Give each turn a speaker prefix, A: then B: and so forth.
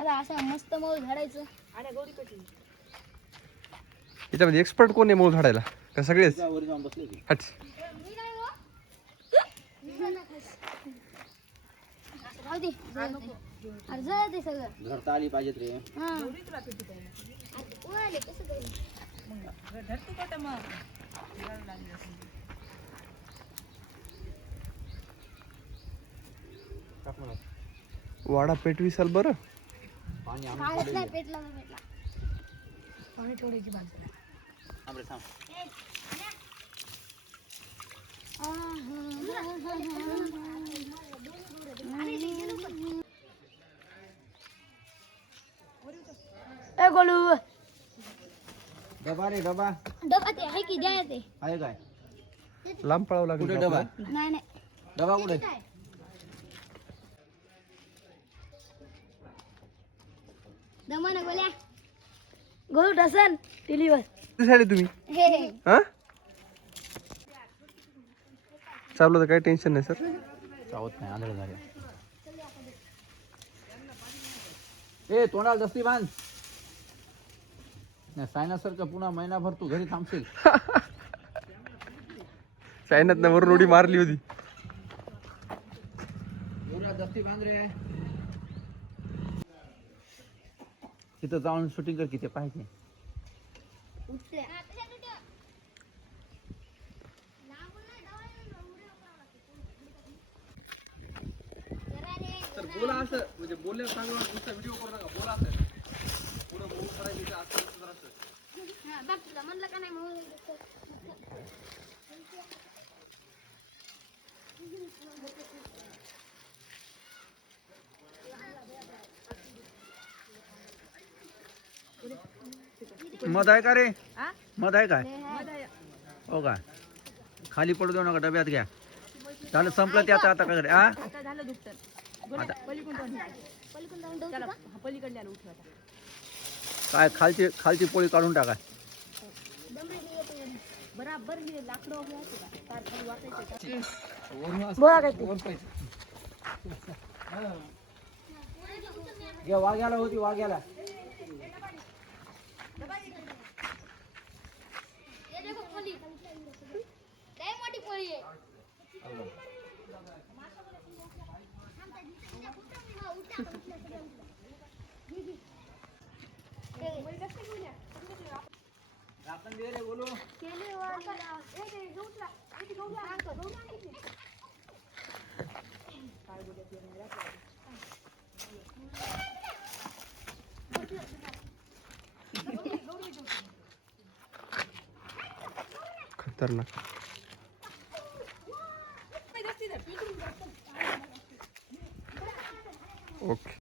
A: आता असं मस्त मऊ झाडायचं.
B: याच्यामध्ये एक्सपर्ट कोण आहे मऊ झाडायला? का सगळेच? हट.
A: राहू दे जळते. अरे जळते सगळं.
C: घरता आली पाहिजेत रे.
A: हा. आता कसं
B: वाडा पेटविसाल बरं.
C: પાણી આમ
A: પેટલા પેટલા. પાણી થોડી કી
D: બાજુ આપણે થામ.
C: એ ગોલુ. ડબા
D: રે ડબા
C: ડબા તે હે
A: કી જાય તે. આય ગાય લાંબ
C: પડાવ લાગી
B: ડબા ના
C: ના.
B: ડબા
C: ઉડે.
B: आपल्याला.
A: नाही नाही
C: डबा कुठे
A: दमा ना गोल्या
D: गोलू डसन टिलीवर.
B: किती झाले तुम्ही?
A: हे. हे?
B: हा चालू तर काही टेन्शन नाही सर.
C: चावत नाही आंधळ झाले. ए तोंडाला दस्ती बांध. नाही सायनासारखं पुन्हा महिनाभर तू घरी थांबशील.
B: चायनात वरून उडी मारली होती.
C: दस्ती बांध रे. तिथं जाऊन शूटिंग कर किती पाहिजे
B: तर बोला असं म्हणजे बोलल्या चांगलं नुसता व्हिडिओ करू नका बोला असं. पुढं बोलून करायचं असं असं असं
A: हा, बघ तुला म्हणलं का नाही म्हणून
C: मध आहे का रे? मध आहे काय हो का? खाली पडू देऊ नका डब्यात घ्या. झालं संपलं ते आता आता काय करे?
D: हा.
C: काय खालची खालची पोळी काढून टाका.
A: दमडी नाही येत वरून.
D: बराबर हे लाकडं वगैरे असते का तार खाली वाचायचं
B: बोला
C: घे वाघ्याला होती वाघ्याला
A: हे देखो पोळी. लय मोठी पोळी आहे
C: आपण दे रे बोलू
A: केली वाला.
B: खतरनाक. ओके